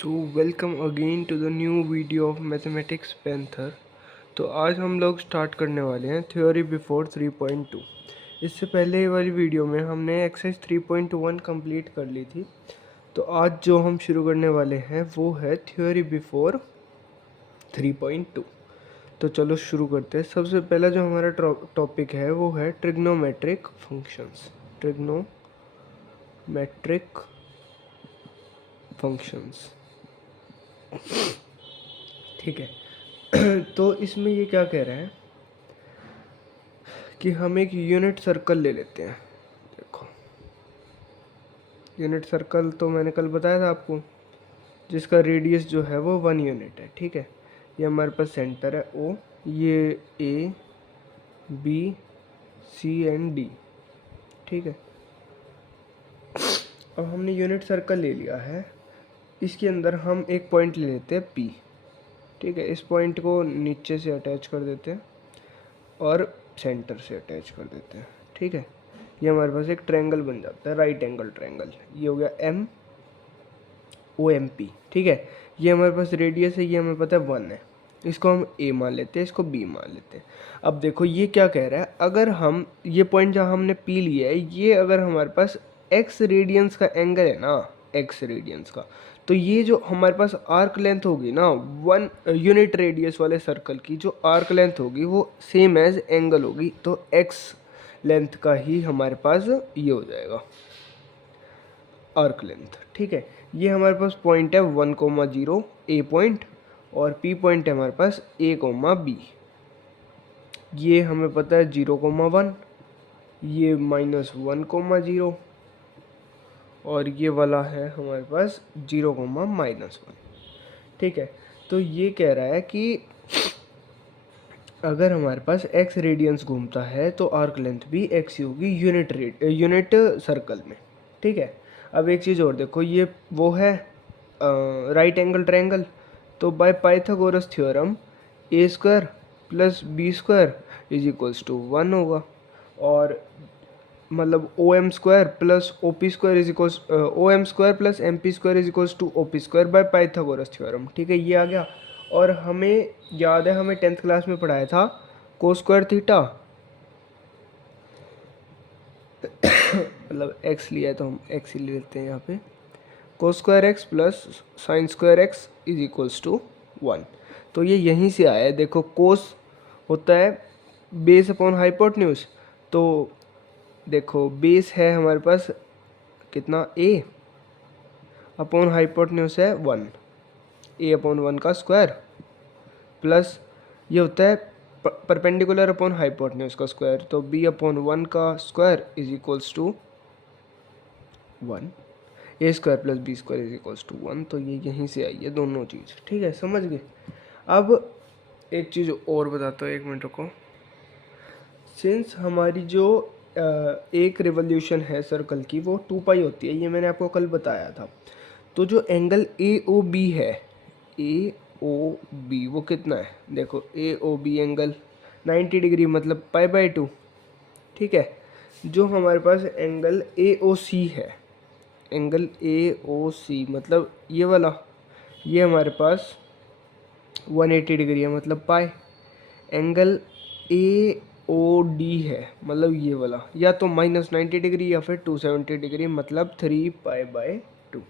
So welcome again to the new video of mathematics panther. तो आज हम लोग स्टार्ट करने वाले हैं थ्योरी बिफोर 3.2। इससे पहले वाली वीडियो में हमने एक्सरसाइज 3.1 कंप्लीट कर ली थी। तो आज जो हम शुरू करने वाले हैं वो है थ्योरी बिफोर 3.2। तो चलो शुरू करते हैं। सबसे पहला जो हमारा टॉपिक है वो है ट्रिग्नोमेट्रिक फंक्शंस। ट्रिग्नोमेट्रिक फंक्शंस, ठीक है। तो इसमें ये क्या कह रहा है कि हम एक यूनिट सर्कल ले लेते हैं। देखो, यूनिट सर्कल तो मैंने कल बताया था आपको, जिसका रेडियस जो है वो 1 यूनिट है। ठीक है, ये हमारे पास सेंटर है ओ, ये A B C and D. ठीक है, अब हमने यूनिट सर्कल ले लिया है। इसके अंदर हम एक पॉइंट ले लेते हैं पी। ठीक है, इस पॉइंट को नीचे से अटैच कर देते हैं और सेंटर से अटैच कर देते हैं। ठीक है, ये हमारे पास एक ट्रायंगल बन जाता है, राइट एंगल ट्रायंगल। ये हो गया एम ओ एम पी। ठीक है, ये हमारे पास रेडियस है, ये हमें पता है 1 है। इसको हम ए मान लेते हैं, इसको बी मान लेते हैं। अब देखो ये क्या कह रहा है, अगर हम ये पॉइंट जहाँ हमने पी लिया है, ये अगर हमारे पास एक्स रेडियंस का एंगल है ना, एक्स रेडियंस का, तो ये जो हमारे पास आर्क लेंथ होगी ना 1 यूनिट रेडियस वाले सर्कल की, जो आर्क लेंथ होगी वो सेम एज एंगल होगी। तो एक्स लेंथ का ही हमारे पास ये हो जाएगा आर्क लेंथ। ठीक है, ये हमारे पास पॉइंट है 1,0 ए पॉइंट, और पी पॉइंट है हमारे पास ए कोमा बी। ये हमें पता है 0,1, ये -1,0, और ये वाला है हमारे पास 0,-1। ठीक है, तो ये कह रहा है कि अगर हमारे पास एक्स रेडियंस घूमता है तो आर्क लेंथ भी एक्स ही होगी यूनिट सर्कल में। ठीक है, अब एक चीज़ और देखो, ये वो है राइट एंगल ट्रायंगल, तो by Pythagoras theorem A square plus B square is equals to 1 होगा, और मतलब O M square plus O P square is equals O M square plus M P square is equals to O P square by Pythagoras theorem. ठीक है, ये आ गया। और हमें याद है, हमें 10th क्लास में पढ़ाया था को स्क्वायर थीटा, मतलब एक्स लिया है तो हम एक्स ही ले लेते हैं यहाँ पे, cos square x plus sine square x is equals to 1। तो ये यहीं से आया है। देखो, कोस होता है बेस अपॉन हाइपोटेन्यूज, तो देखो बेस है हमारे पास कितना, ए, अपॉन हाइपोटेन्यूज है 1, ए अपॉन 1 का स्क्वायर, प्लस ये होता है परपेंडिकुलर अपॉन हाइपोटेन्यूज का स्क्वायर, तो बी अपॉन 1 का square is equals to 1, A square plus B square is equals to 1। तो ये यहीं से आई है दोनों चीज़। ठीक है, समझ गए। अब एक चीज़ और बताता हूँ, 1 मिनट रुको। सिंस हमारी जो एक रिवोल्यूशन है सर्कल की वो 2 पाई होती है, ये मैंने आपको कल बताया था। तो जो एंगल ए ओ बी है, ए ओ बी वो कितना है, देखो ए ओ बी एंगल 90 डिग्री मतलब पाई/2। ठीक है, जो हमारे पास एंगल ए ओ सी है, एंगल ए ओ सी मतलब ये वाला, ये हमारे पास 180 डिग्री है मतलब पाई। एंगल ए ओ डी है, मतलब ये वाला या तो -90 डिग्री या फिर 270 डिग्री मतलब 3π/2।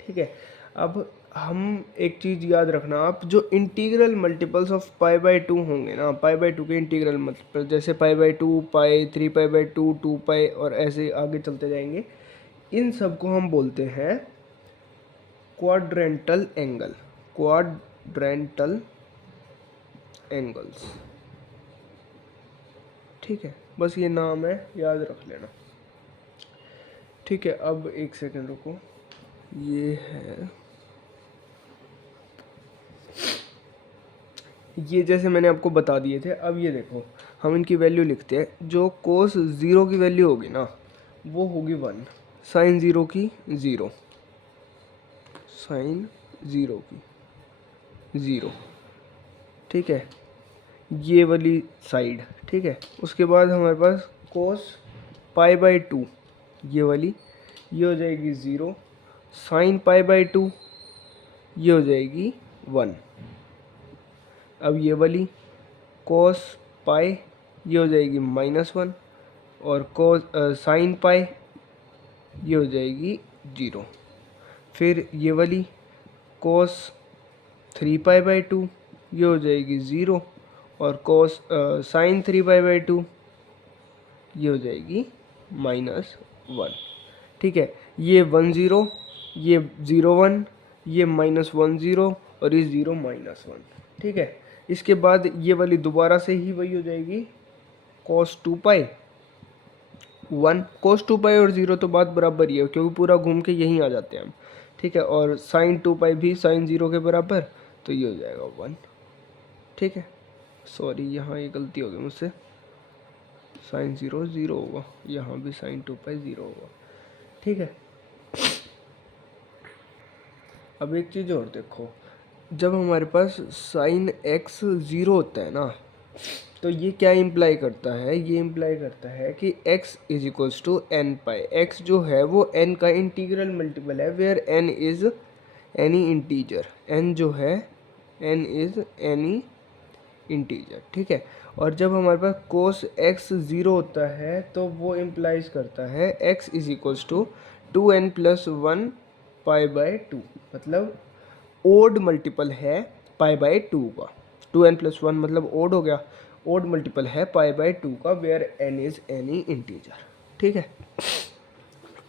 ठीक है, अब हम एक चीज़ याद रखना, आप जो इंटीग्रल मल्टीपल्स ऑफ π/2 होंगे ना, π/2 के इंटीग्रल मल्टीपल जैसे π/2 पाई 3π/2 2π और ऐसे आगे चलते जाएंगे, इन सब को हम बोलते हैं क्वाड्रेंटल एंगल, क्वाड्रेंटल एंगल्स। ठीक है, बस ये नाम है, याद रख लेना। ठीक है, अब एक सेकंड रुको, ये है, ये जैसे मैंने आपको बता दिए थे। अब ये देखो, हम इनकी वैल्यू लिखते हैं। जो कोस 0 की वैल्यू होगी ना वो होगी 1, साइन 0 की 0, साइन 0 की 0। ठीक है, ये वाली साइड। ठीक है, उसके बाद हमारे पास कोस π/2, ये वाली, ये हो जाएगी 0, साइन π/2, ये हो जाएगी 1। अब ये वाली कोस पाई ये हो जाएगी -1 और कोस साइन पाई ये हो जाएगी 0। फिर ये वाली कोस 3π/2 ये हो जाएगी 0 और कोस साइन 3π/2 ये हो जाएगी -1। ठीक है, ये 1 0, ये 0 1, ये -1 0 और ये 0 -1। ठीक है, इसके बाद ये वाली दोबारा से ही वही हो जाएगी cos 2π 1। cos 2π और 0 तो बात बराबर ही है क्योंकि पूरा घूम के यहीं आ जाते हैं हम। ठीक है, और साइन 2π भी साइन 0 के बराबर, तो ये हो जाएगा 1। ठीक है, सॉरी यहाँ ये गलती हो गई मुझसे, साइन 0 0 होगा, यहाँ भी साइन 2π 0 होगा। ठीक है, अब एक चीज़ और देखो, जब हमारे पास साइन x 0 होता है ना, तो ये क्या इम्प्लाई करता है, ये इम्प्लाई करता है कि x is equals to n pi. X जो है वो n का इंटीग्रल मल्टीपल है, where n is any integer. n जो है n इज़ एनी इंटीजर। ठीक है, और जब हमारे पास कोस x 0 होता है तो वो इम्प्लाइज करता है x is equals to 2n+1 π/2, मतलब ओड मल्टीपल है π/2 का। 2n+1 मतलब ओड हो गया, ओड मल्टीपल है π/2 का, where n is any integer. ठीक है,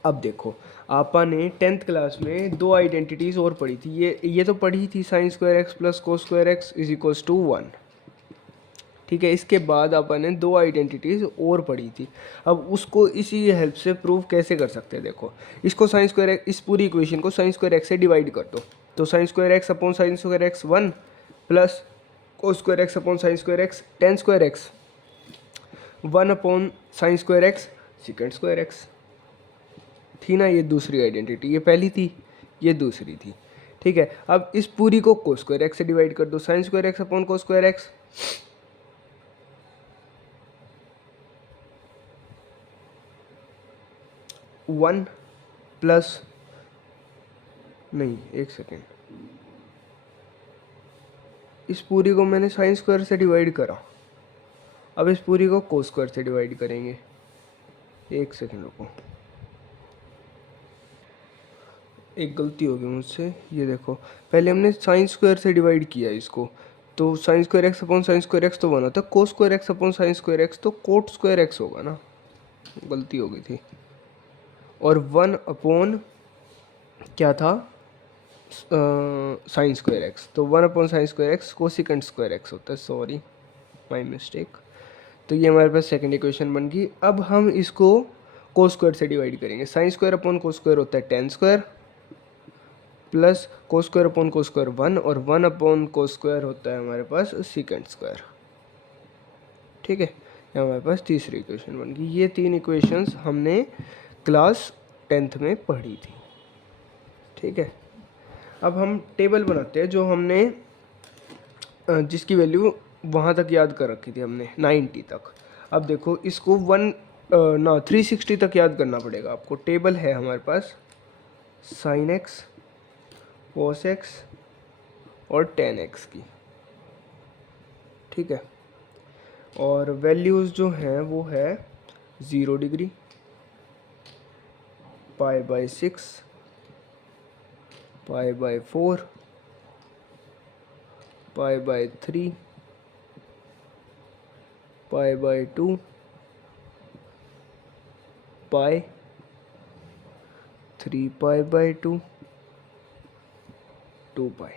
अब देखो आपने 10th क्लास में दो आइडेंटिटीज़ और पढ़ी थी, ये तो पढ़ी थी sine square x plus cos square x is equals to 1। ठीक है, इसके बाद अपन ने दो आइडेंटिटीज़ और पढ़ी थी। अब उसको इसी हेल्प से प्रूव कैसे कर सकते हैं, देखो इसको साइन स्क्वायर एक्स, इस पूरी इक्वेशन को साइन स्क्वायर एक्स से डिवाइड कर दो, तो sign square x upon sine square x 1 plus cos square x upon sine square x ten square x 1 upon sine square x second square x. थी ना ये दूसरी आइडेंटिटी, ये पहली थी, ये दूसरी थी। ठीक है, अब इस पूरी को कोस स्क्वायर एक्स से डिवाइड कर दो, साइन स्क्वायर एक्स अपॉन कोस स्क्वायर एक्स 1 प्लस, नहीं एक सेकेंड, इस पूरी को मैंने साइन स्क्वायर से डिवाइड करा, अब इस पूरी को कोस स्क्वायर से डिवाइड करेंगे। एक सेकेंड रुको, एक गलती होगी मुझसे, ये देखो पहले हमने साइन स्क्वायर से डिवाइड किया इसको, तो sign square x upon sine square x तो 1 होता है, cos square x upon sine square x तो कोट स्क्वायर एक्स होगा ना, गलती हो गई थी। और 1 अपॉन क्या था साइन स्क्वायर एक्स, तो 1 upon sine square x cosecant square x होता है, सॉरी माय मिस्टेक। तो ये हमारे पास सेकंड इक्वेशन बन गई। अब हम इसको कोस स्क्वायर से डिवाइड करेंगे, sine square upon cos square होता है ten square plus cos square upon cos square 1 और 1 अपॉन कोस स्क्वायर होता है हमारे पास सेकंड स्क्वायर। ठीक है, ये हमारे पास तीसरी इक्वेशन बन गई। ये तीन इक्वेशंस हमने क्लास 10th में पढ़ी थी। ठीक है, अब हम टेबल बनाते हैं जो हमने जिसकी वैल्यू वहाँ तक याद कर रखी थी हमने 90 तक। अब देखो इसको 360 तक याद करना पड़ेगा आपको। टेबल है हमारे पास साइन एक्स कोस एक्स और टेन एक्स की। ठीक है, और वैल्यूज़ जो हैं वो है 0 डिग्री, π/6, π/4, π/3, π/2, पाई 3π/2, 2π।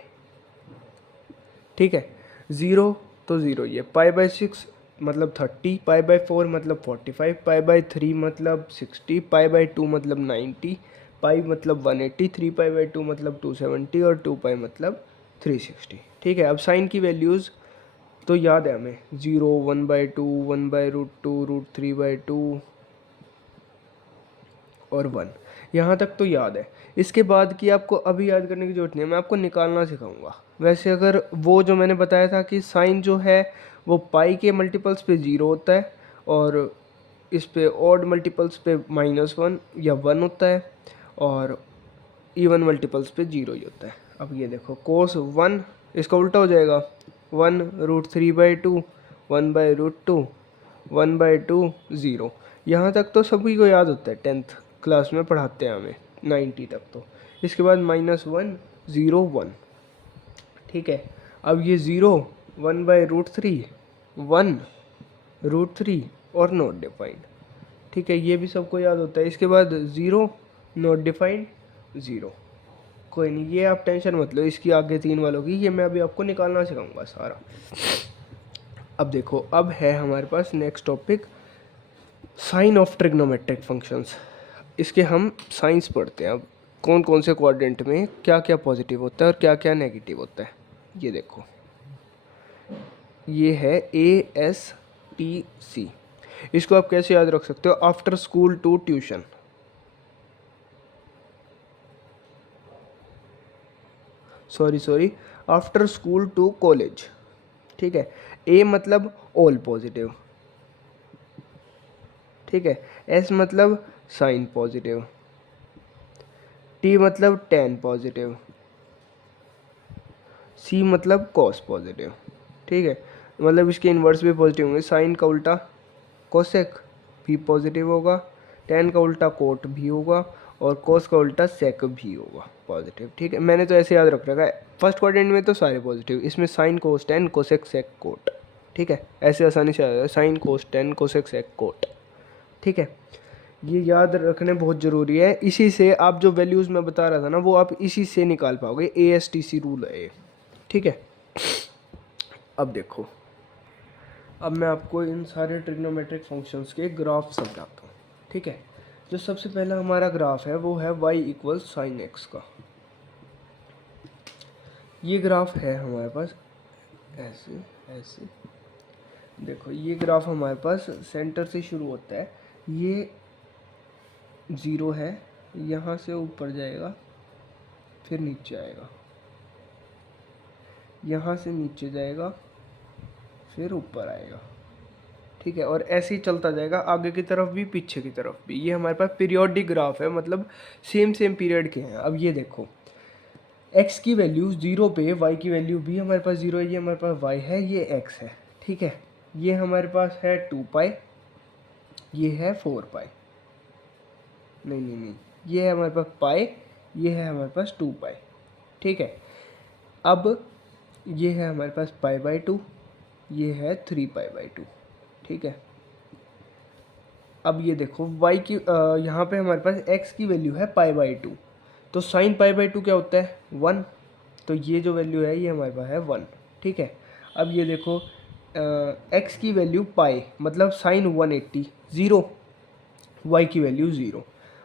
ठीक है, 0 तो 0 ये, π/6 मतलब 30, π/4 मतलब 45, π/3 मतलब 60, π/2 मतलब 90, पाई मतलब 180, 3π/2 मतलब 270 और 2π मतलब 360। ठीक है, अब साइन की वैल्यूज़ तो याद है हमें, 0, 1/2, 1/√2, √3/2 और 1, यहाँ तक तो याद है। इसके बाद की आपको अभी याद करने की जरूरत नहीं है, मैं आपको निकालना सिखाऊंगा। वैसे अगर वो जो मैंने बताया था कि साइन जो है वो पाई के मल्टीपल्स पे 0 होता है और इस पे ऑड मल्टीपल्स पे -1 या 1 होता है और इवन मल्टीपल्स पे 0 ही होता है। अब ये देखो कोस 1 इसका उल्टा हो जाएगा 1√3/2 1/√2 1/2 0। यहाँ तक तो सभी को याद होता है, 10th क्लास में पढ़ाते हैं हमें 90 तक तो। इसके बाद -1 0 1। ठीक है, अब ये 0 1/√3 1√3 और नॉट डिफाइंड। ठीक है, ये भी सबको याद होता है। इसके बाद 0 नॉट डिफाइंड 0। कोई नहीं, ये आप टेंशन मत लो इसकी आगे 3 वालों की, ये मैं अभी आपको निकालना सिखाऊंगा सारा। अब देखो, अब है हमारे पास next topic sine of trigonometric functions. इसके हम साइंस पढ़ते हैं। अब कौन कौन से क्वाड्रेंट में क्या क्या पॉजिटिव होता है और क्या क्या नेगेटिव होता है। ये देखो, ये है ASTC। इसको आप कैसे याद रख सकते हो? After school to tuition, sorry after school to college. ठीक है, A मतलब ऑल पॉजिटिव, ठीक है, S मतलब साइन पॉजिटिव, T मतलब टेन पॉजिटिव, C मतलब कॉस पॉजिटिव। ठीक है, मतलब इसके इन्वर्स भी पॉजिटिव होंगे। साइन का उल्टा कोसेक भी पॉजिटिव होगा, टेन का उल्टा कोट भी होगा और कोस का उल्टा सेक भी होगा पॉजिटिव। ठीक है, मैंने तो ऐसे याद रख रखा है। फर्स्ट क्वाड्रेंट में तो सारे पॉजिटिव, इसमें sine cos tan cosec sec cot. ठीक है, ऐसे आसानी से आ जाएगा, sine cos tan cosec sec cot. ठीक है, ये याद रखने बहुत ज़रूरी है। इसी से आप जो वैल्यूज़ मैं बता रहा था ना, वो आप इसी से निकाल पाओगे। ASTC रूल है ये। ठीक है, अब देखो, अब मैं आपको इन सारे ट्रिग्नोमेट्रिक फंक्शंस के ग्राफ समझाता हूँ। ठीक है, जो सबसे पहला हमारा ग्राफ है वो है y = sin x का। ये ग्राफ है हमारे पास ऐसे ऐसे। देखो, ये ग्राफ हमारे पास सेंटर से शुरू होता है, ये 0 है, यहाँ से ऊपर जाएगा, फिर नीचे आएगा, यहाँ से नीचे जाएगा, फिर ऊपर आएगा। ठीक है, और ऐसे ही चलता जाएगा, आगे की तरफ भी पीछे की तरफ भी। ये हमारे पास पीरियोडिक ग्राफ है, मतलब सेम पीरियड के हैं। अब ये देखो, x की वैल्यू 0 पे y की वैल्यू भी हमारे पास 0 है, ये हमारे पास y है, ये x है। ठीक है, ये हमारे पास है 2π, ये है 4π, नहीं, ये है हमारे पास पाई, ये है हमारे पास 2π। ठीक है, अब ये है हमारे पास π/2, ये है 3π/2। ठीक है, अब ये देखो y की यहाँ पे हमारे पास x की वैल्यू है π/2, तो साइन π/2 क्या होता है 1, तो ये जो वैल्यू है ये हमारे पास है 1। ठीक है, अब ये देखो x की वैल्यू पाई, मतलब साइन 180 0, y की वैल्यू 0।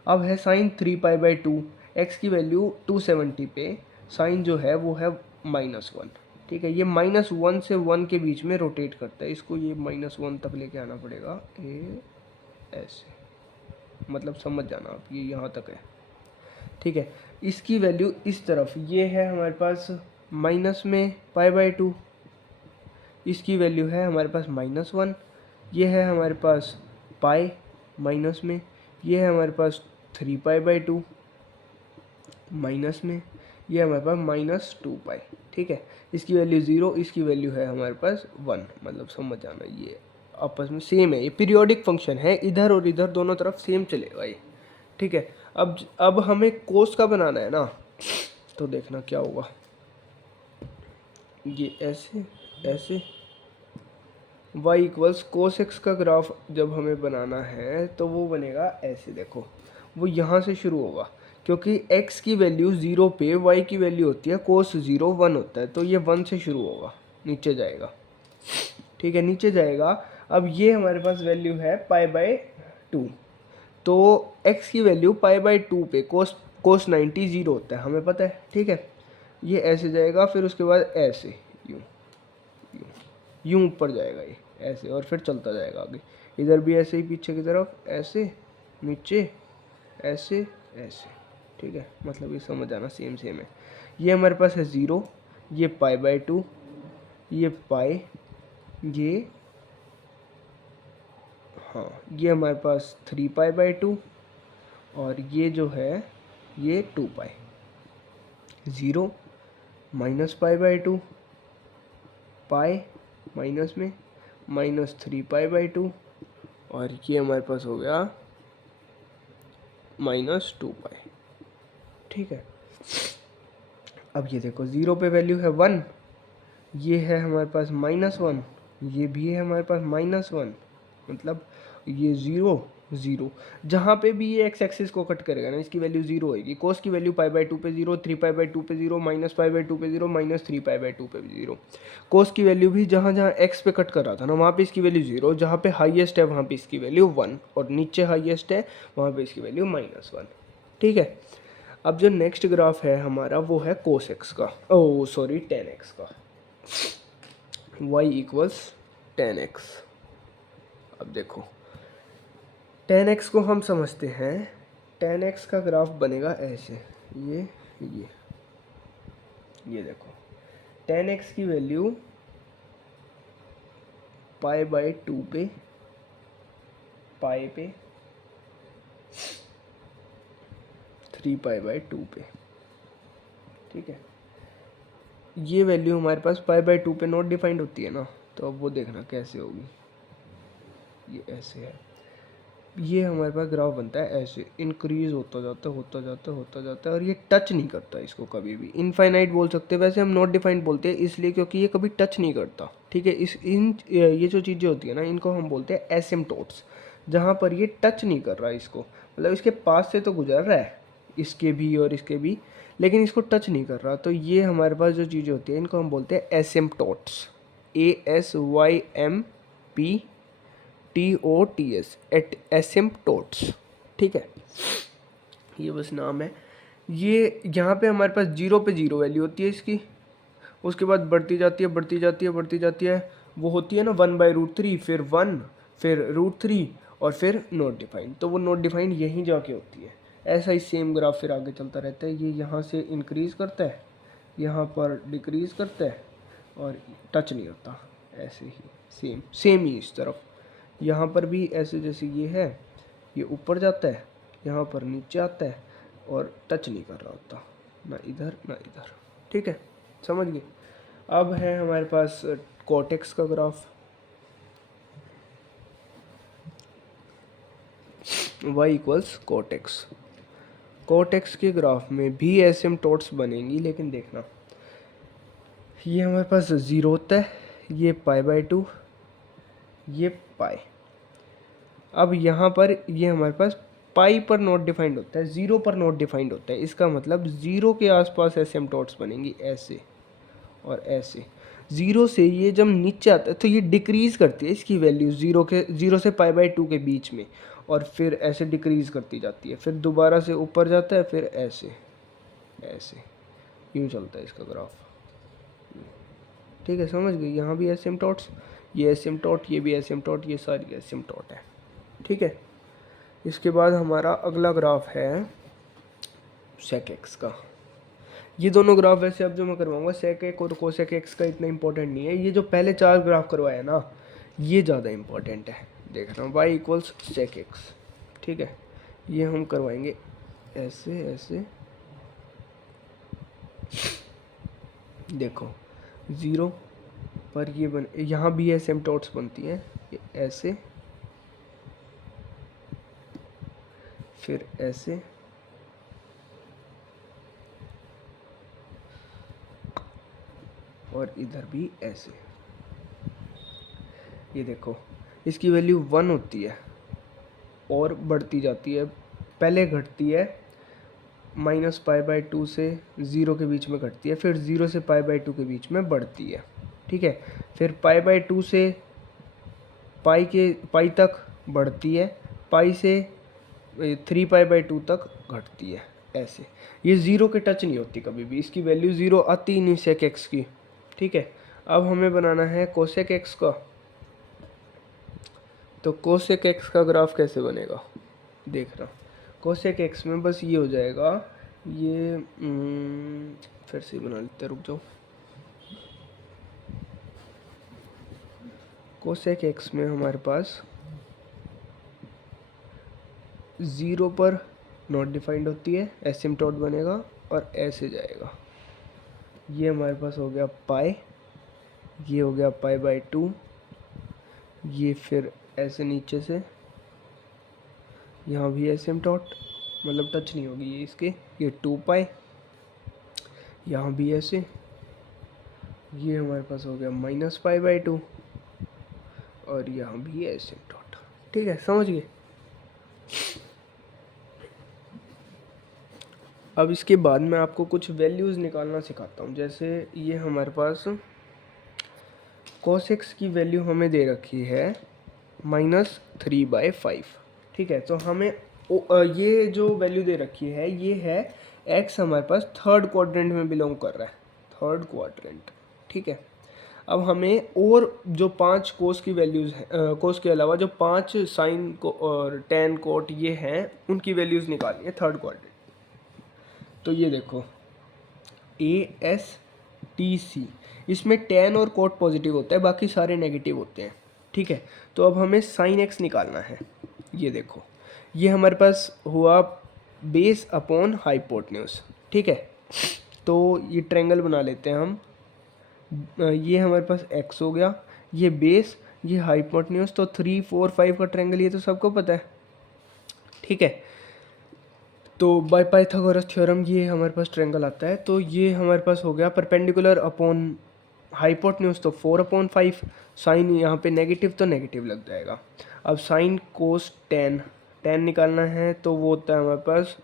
अब है साइन 3π/2, x की वैल्यू 270 पे साइन जो है वो है -1। ठीक है, ये -1 से 1 के बीच में रोटेट करता है, इसको ये -1 तक लेके आना पड़ेगा, ऐसे, मतलब समझ जाना आप, ये यहाँ तक है। ठीक है, इसकी वैल्यू इस तरफ, ये है हमारे पास माइनस में π/2, इसकी वैल्यू है हमारे पास -1, ये है हमारे पास पाई माइनस में, ये है हमारे पास 3π/2 माइनस में, ये हमारे पास -2π। ठीक है, इसकी वैल्यू 0, इसकी वैल्यू है हमारे पास 1, मतलब समझ जाना ये आपस में सेम है। ये पीरियोडिक फंक्शन है, इधर और इधर दोनों तरफ सेम चलेगा ये। ठीक है, अब हमें कोस का बनाना है ना, तो देखना क्या होगा, ये ऐसे ऐसे y = cos x का ग्राफ जब हमें बनाना है तो वो बनेगा ऐसे। देखो, वो यहाँ से शुरू होगा, क्योंकि x की वैल्यू 0 पे y की वैल्यू होती है cos 0 1 होता है, तो ये 1 से शुरू होगा, नीचे जाएगा। ठीक है, नीचे जाएगा। अब ये हमारे पास वैल्यू है π/2, तो x की वैल्यू π/2 पे cos 90 0 होता है, हमें पता है। ठीक है, ये ऐसे जाएगा, फिर उसके बाद ऐसे यूं ऊपर जाएगा ये ऐसे, और फिर चलता जाएगा आगे, इधर भी ऐसे ही पीछे की तरफ ऐसे, नीचे ऐसे ऐसे। ठीक है, मतलब ये समझ आना सेम है। ये हमारे पास है 0, ये π/2, ये पाई, ये हाँ, ये हमारे पास 3π/2 और ये जो है ये 2π। 0 minus pi by two, pi minus में माइनस 3 पाई बाई 2, और ये हमारे पास हो गया -2 पाई। ठीक है, अब ये देखो 0 पे वैल्यू है 1, ये है हमारे पास -1, ये भी है हमारे पास -1, मतलब ये 0 0, जहाँ पे भी ये एक्स एक्सिस को कट करेगा ना इसकी वैल्यू 0 होगी। कोस की वैल्यू π/2 पे 0, 3 π/2 पे 0, -π/2 पे 0, -3 π/2 पे 0। कोस की वैल्यू भी जहाँ जहाँ एक्स पे कट कर रहा था ना वहाँ पे इसकी वैल्यू 0, जहाँ पे हाईएस्ट है वहाँ पे इसकी वैल्यू 1, और नीचे हाईएस्ट है वहाँ पे इसकी वैल्यू -1। ठीक है, अब जो नेक्स्ट ग्राफ है हमारा वो है कोस एक्स का, ओ सॉरी tan x का, y = tan x। अब देखो tan x को हम समझते हैं, tan x का ग्राफ बनेगा ऐसे, ये देखो tan x की वैल्यू π/2 पे, पाई पे, 3 π/2 पे। ठीक है, ये वैल्यू हमारे पास π/2 पे नॉट डिफाइंड होती है ना, तो अब वो देखना कैसे होगी। ये ऐसे है, ये हमारे पास ग्राफ बनता है ऐसे, इंक्रीज होता जाता होता जाता होता जाता है, और ये टच नहीं करता इसको कभी भी। इनफाइनाइट बोल सकते हैं, वैसे हम नॉट डिफाइंड बोलते हैं इसलिए क्योंकि ये कभी टच नहीं करता। ठीक है, ये जो चीज़ें होती है ना इनको हम बोलते हैं एसिम्टोट्स, जहाँ पर ये टच नहीं कर रहा है इसको, मतलब इसके पास से तो गुजर रहा है, इसके भी और इसके भी, लेकिन इसको टच नहीं कर रहा। तो ये हमारे पास जो चीज़ें होती हैं इनको हम बोलते हैं एसिम्टोट्स, ASYMPTOTS, एसिम्टोट्स। ठीक है, ये बस नाम है। ये यहाँ पे हमारे पास 0 पे 0 वैल्यू होती है इसकी, उसके बाद बढ़ती जाती है बढ़ती जाती है बढ़ती जाती है, वो होती है ना 1/√3, फिर 1, फिर √3, और फिर नॉट डिफाइंड। तो वो नॉट डिफाइंड यहीं जाके होती है। ऐसा ही सेम ग्राफ फिर आगे चलता रहता है, ये यहाँ से इंक्रीज़ करता है, यहाँ पर डिक्रीज़ करता है, और टच नहीं होता, ऐसे ही सेम सेम ही इस तरफ, यहाँ पर भी ऐसे जैसे ये है, ये ऊपर जाता है, यहाँ पर नीचे आता है, और टच नहीं कर रहा होता, ना इधर ना इधर। ठीक है, समझ गए। अब है हमारे पास कोटेक्स का ग्राफ, y = कोटेक्स। कोटेक्स के ग्राफ में भी एसिम्टोट्स बनेंगी, लेकिन देखना ये हमारे पास 0 होता है, ये π/2, ये पाई। अब यहाँ पर ये हमारे पास पाई पर नॉट डिफाइंड होता है, 0 पर नॉट डिफाइंड होता है। इसका मतलब 0 के आसपास एसिम्टोट्स बनेंगी ऐसे और ऐसे। 0 से ये जब नीचे आता है तो ये डिक्रीज़ करती है इसकी वैल्यू 0 से π/2 के बीच में, और फिर ऐसे डिक्रीज़ करती जाती है, फिर दोबारा से ऊपर जाता है, फिर ऐसे ऐसे यूँ चलता है इसका ग्राफ। ठीक है, समझ गए। यहाँ भी एसिम्टोट्स, ये एसिम्टोट, ये भी एसिम्टोट, ये सारी एसिम्टोट है। ठीक है, इसके बाद हमारा अगला ग्राफ है सेक एक्स का। ये दोनों ग्राफ वैसे अब जो मैं करवाऊंगा सेक एक्स और कोसेक एक्स का इतना इंपॉर्टेंट नहीं है, ये जो पहले 4 ग्राफ करवाए ना ये ज़्यादा इंपॉर्टेंट है। देख रहा हूँ y = सेक एक्स। ठीक है, ये हम करवाएंगे ऐसे ऐसे, देखो 0 पर ये यहाँ भी एसिम्टोट्स बनती हैं, ये ऐसे, फिर ऐसे, और इधर भी ऐसे। ये देखो इसकी वैल्यू 1 होती है और बढ़ती जाती है, पहले घटती है -π/2 से 0 के बीच में घटती है, फिर 0 से π/2 के बीच में बढ़ती है। ठीक है, फिर π/2 से पाई तक बढ़ती है, पाई से 3π/2 तक घटती है ऐसे। ये 0 के टच नहीं होती कभी भी, इसकी वैल्यू 0 आती ही नहीं सेक एक्स की। ठीक है, अब हमें बनाना है कोसेक एक्स का। तो कोसेक एक्स का ग्राफ कैसे बनेगा देखना। कोसेक एक्स में बस ये हो जाएगा, ये फिर से बना लेते, रुक जाओ। कोसेक एक्स में हमारे पास 0 पर नॉट डिफाइंड होती है, एसिम्टोट बनेगा और ऐसे जाएगा। ये हमारे पास हो गया पाई, ये हो गया पाई बाई 2, ये फिर ऐसे नीचे से यहाँ भी एसिम्पटोट, मतलब टच नहीं होगी ये इसके, ये 2 पाई, यहाँ भी ऐसे, ये हमारे पास हो गया माइनस पाई बाई 2, और यहाँ भी एसिम्पटोट। ठीक है, समझ गए। अब इसके बाद मैं आपको कुछ वैल्यूज़ निकालना सिखाता हूँ। जैसे ये हमारे पास cos x की वैल्यू हमें दे रखी है -3/5। ठीक है, तो हमें ये जो वैल्यू दे रखी है ये है x हमारे पास थर्ड क्वाड्रेंट में बिलोंग कर रहा है, थर्ड क्वाड्रेंट। ठीक है, अब हमें और जो 5 कोस की वैल्यूज़ हैं, कोस के अलावा जो 5 साइन को और टेन कोट ये हैं, उनकी वैल्यूज़ निकालनी है थर्ड क्वाड्रेंट। तो ये देखो ASTC, इसमें टेन और कोट पॉजिटिव होता है, बाकी सारे नेगेटिव होते हैं। ठीक है, तो अब हमें साइन एक्स निकालना है। ये देखो, ये हमारे पास हुआ बेस अपॉन हाइपोटेन्यूज। ठीक है, तो ये ट्रायंगल बना लेते हैं हम। ये हमारे पास x हो गया, ये बेस, ये हाइपोटेन्यूज, तो 3, 4, 5 का ट्रायंगल ये तो सबको पता है। ठीक है, तो बाय पाइथागोरस थ्योरम ये हमारे पास ट्रायंगल आता है। तो ये हमारे पास हो गया परपेंडिकुलर अपॉन हाइपोटेन्यूज, तो 4/5, साइन यहाँ पे नेगेटिव तो नेगेटिव लग जाएगा। अब साइन कोस टेन, टेन निकालना है तो वो होता है हमारे पास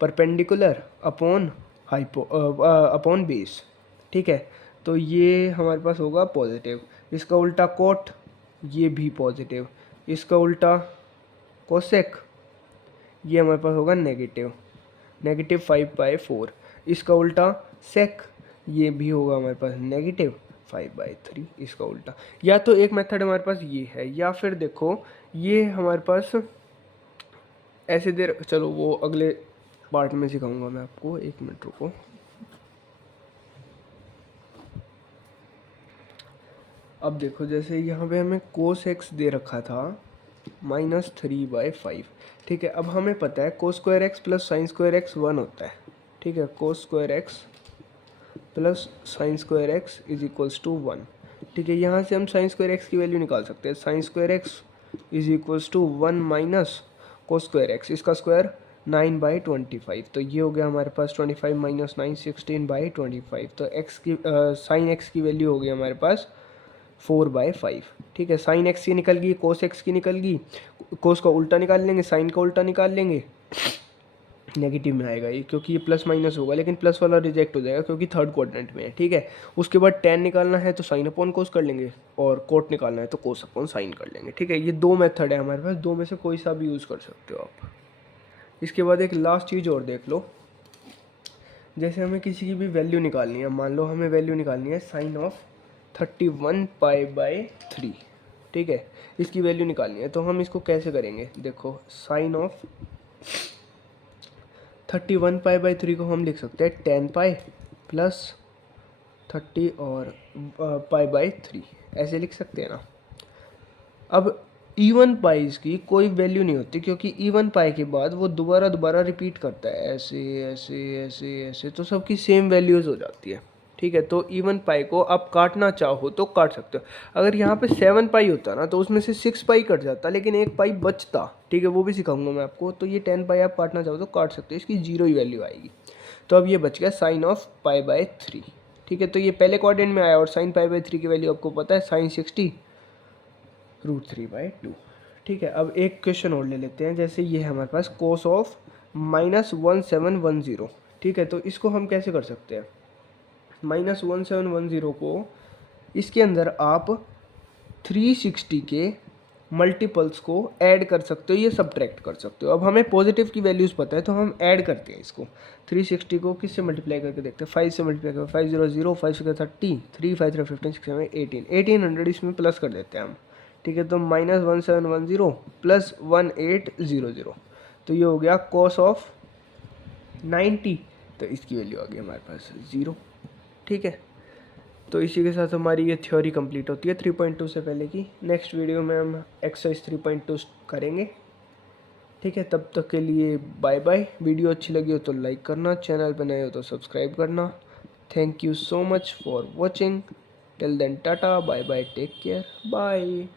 परपेंडिकुलर अपॉन अपॉन बेस। ठीक है, तो ये हमारे पास होगा पॉजिटिव। इसका उल्टा कोट, ये भी पॉजिटिव। इसका उल्टा कोसेक, ये हमारे पास होगा नेगेटिव, -5/4। इसका उल्टा सेक, ये भी होगा हमारे पास -5/3। इसका उल्टा, या तो एक मेथड हमारे पास ये है, या फिर देखो ये हमारे पास ऐसे देर, चलो वो अगले पार्ट में सिखाऊंगा मैं आपको, 1 मिनट रुको। अब देखो, जैसे यहाँ पे हमें कोस एक्स दे रखा था -3/5। ठीक है, अब हमें पता है cos square x plus sine square x 1 होता है। ठीक है, cos square x plus sine square x is equals to 1। ठीक है, यहाँ से हम साइन स्क्वायर एक्स की वैल्यू निकाल सकते हैं। Sine square x is equals to 1 minus cos square x, इसका स्क्वायर 9/25। तो ये हो गया हमारे पास 25 माइनस 9, 16/25। तो एक्स की साइन एक्स की वैल्यू हो गई हमारे पास 4/5। ठीक है, साइन एक्स की निकल गई, कोस एक्स की निकल गई, कोस का उल्टा निकाल लेंगे, साइन का उल्टा निकाल लेंगे, नेगेटिव में आएगा ये, क्योंकि ये प्लस माइनस होगा, लेकिन प्लस वाला रिजेक्ट हो जाएगा क्योंकि थर्ड क्वाड्रेंट में है। ठीक है, उसके बाद टेन निकालना है तो साइन अपॉन कोस कर लेंगे, और कोट निकालना है तो कोस अपॉन साइन कर लेंगे। ठीक है, ये 2 मेथड है हमारे पास, 2 में से कोई सा भी यूज़ कर सकते हो आप। इसके बाद एक लास्ट चीज़ और देख लो, जैसे हमें किसी की भी वैल्यू निकालनी है, मान लो हमें वैल्यू निकालनी है साइन ऑफ 31π/3। ठीक है, इसकी वैल्यू निकालनी है, तो हम इसको कैसे करेंगे? देखो, साइन ऑफ 31π/3 को हम लिख सकते हैं 10π प्लस 30 और π/3, ऐसे लिख सकते हैं ना। अब इवन पाइज की कोई वैल्यू नहीं होती, क्योंकि इवन पाई के बाद वो दोबारा रिपीट करता है, ऐसे ऐसे ऐसे ऐसे, तो सबकी सेम वैल्यूज़ हो जाती है। ठीक है, तो इवन पाई को आप काटना चाहो तो काट सकते हो। अगर यहाँ पे 7 पाई होता ना तो उसमें से 6 पाई कट जाता, लेकिन एक पाई बचता। ठीक है, वो भी सिखाऊंगा मैं आपको। तो ये 10 पाई आप काटना चाहो तो काट सकते हो, इसकी 0 ही वैल्यू आएगी। तो अब ये बच गया साइन ऑफ π/3। ठीक है, तो ये पहले क्वाड्रेंट में आया, और साइन π/3 की वैल्यू आपको पता है, साइन 60√3/2। ठीक है, अब एक क्वेश्चन और ले लेते हैं। जैसे ये है हमारे पास कोस ऑफ -1710। ठीक है, तो इसको हम कैसे कर सकते हैं? -1710 को इसके अंदर आप 360 के मल्टीपल्स को ऐड कर सकते हो, ये सब्ट्रैक्ट कर सकते हो। अब हमें पॉजिटिव की वैल्यूज़ पता है तो हम ऐड करते हैं इसको। 360 को किससे मल्टीप्लाई करके देखते हैं? 5 से मल्टीप्लाई करके, 5 0 0, 5 6 30, 3 5 3 15 6 7 18, 1800 इसमें प्लस कर देते हैं हम। ठीक है, तो -1710 प्लस 1800, तो ये हो गया कॉस ऑफ 90। तो इसकी वैल्यू आ गई हमारे पास 0। ठीक है, तो इसी के साथ हमारी ये थ्योरी कंप्लीट होती है 3.2 से पहले की। नेक्स्ट वीडियो में हम एक्सरसाइज 3.2 करेंगे। ठीक है, तब तक के लिए बाय बाय। वीडियो अच्छी लगी हो तो लाइक करना, चैनल पर नए हो तो सब्सक्राइब करना। Thank you so much for watching. Till then, tata, bye bye, take care, bye.